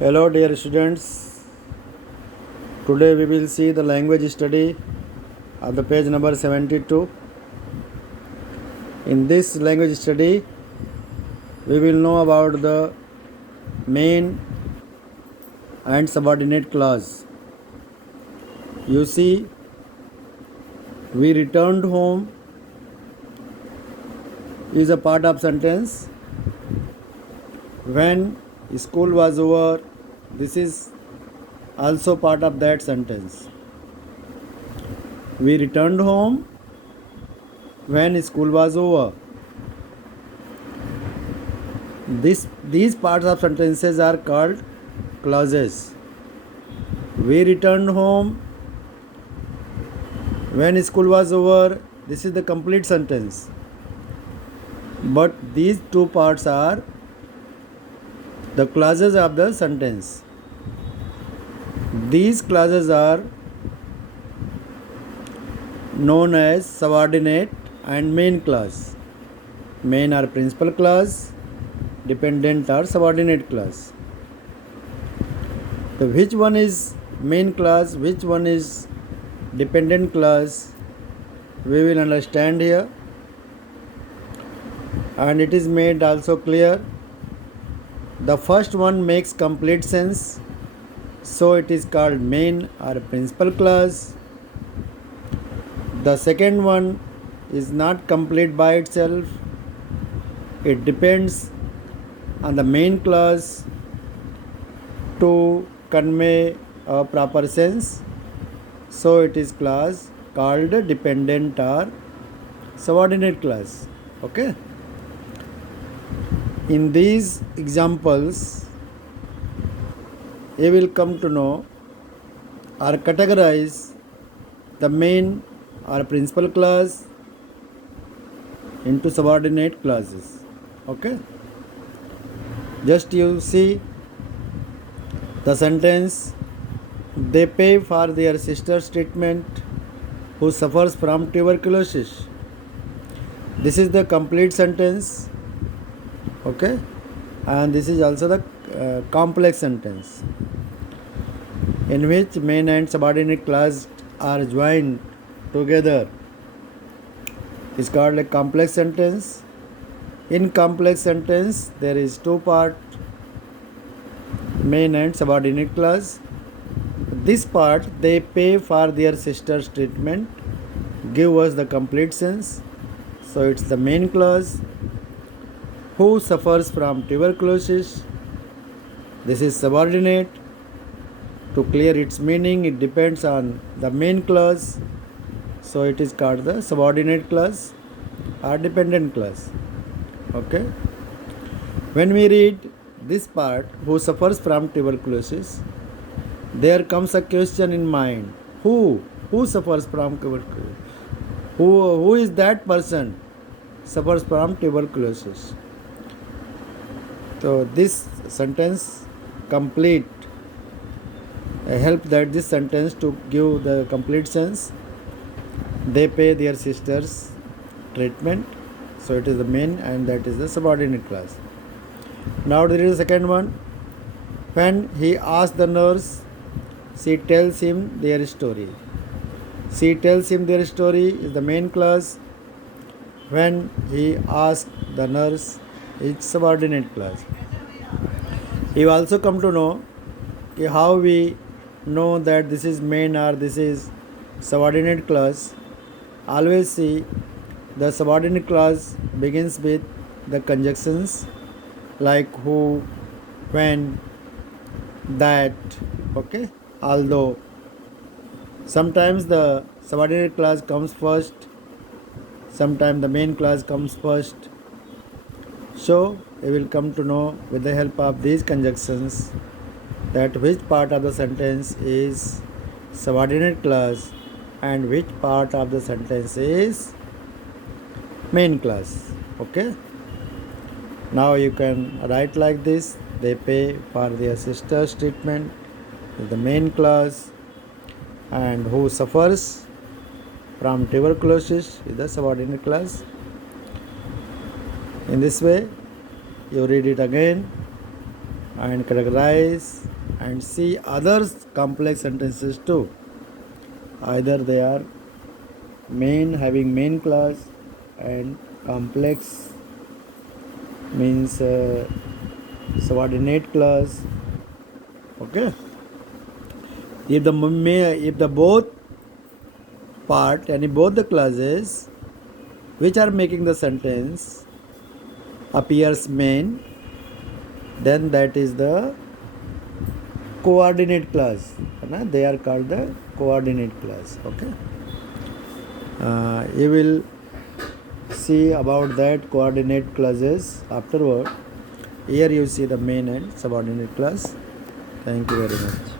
Hello, dear students. Today we will see the language study of the page number 72. In this language study, we will know about the main and subordinate clause. You see, we returned home is a part of sentence. When school was over, this is also part of that sentence. We returned home when school was over. These parts of sentences are called clauses. We returned home when school was over. This is the complete sentence. But these two parts are the clauses of the sentence. These clauses are known as subordinate and main clause. Main or principal clause, dependent or subordinate clause. So which one is main clause, which one is dependent clause, we will understand here, and it is made also clear. The first one makes complete sense, so it is called main or principal clause. The second one is not complete by itself. It depends on the main clause to convey a proper sense, so it is clause called dependent or subordinate clause. Okay. In these examples, you will come to know or categorize the main or principal clause into subordinate clauses. Okay. Just you see the sentence, they pay for their sister's treatment who suffers from tuberculosis. This is the complete sentence. Okay, and this is also the complex sentence in which main and subordinate clause are joined together. It's called a complex sentence. In complex sentence, there is two part, main and subordinate clause. This part, they pay for their sister's treatment, give us the complete sense. So it's the main clause. Who suffers from tuberculosis, this is subordinate. To clear its meaning, it depends on the main clause, so it is called the subordinate clause or dependent clause. Okay. When we read this part, who suffers from tuberculosis, there comes a question in mind. Who suffers from tuberculosis? Who is that person suffers from tuberculosis? So this sentence complete help that this sentence to give the complete sense. They pay their sister's treatment, so it is the main and that is the subordinate clause. Now there is a second one. When he asks the nurse, she tells him their story. She tells him their story is the main clause. When he asks the nurse, it's subordinate clause. You also come to know how we know that this is main or this is subordinate clause. Always see the subordinate clause begins with the conjunctions like who, when, that. Okay. Although sometimes the subordinate clause comes first, sometimes the main clause comes first. So we will come to know with the help of these conjunctions that which part of the sentence is subordinate clause and which part of the sentence is main clause. Okay. Now you can write like this. They pay for their sister's treatment is the main clause, and who suffers from tuberculosis is the subordinate clause. In this way, you read it again. and categorize and see others complex sentences too. Either they are main, having main clause, and complex means subordinate clause. Okay, if the both part and both the clauses which are making the sentence appears main, then that is the coordinate clause. They are called the coordinate clause. Okay, you will see about that coordinate clauses afterward. Here you see the main and subordinate clause. Thank you very much.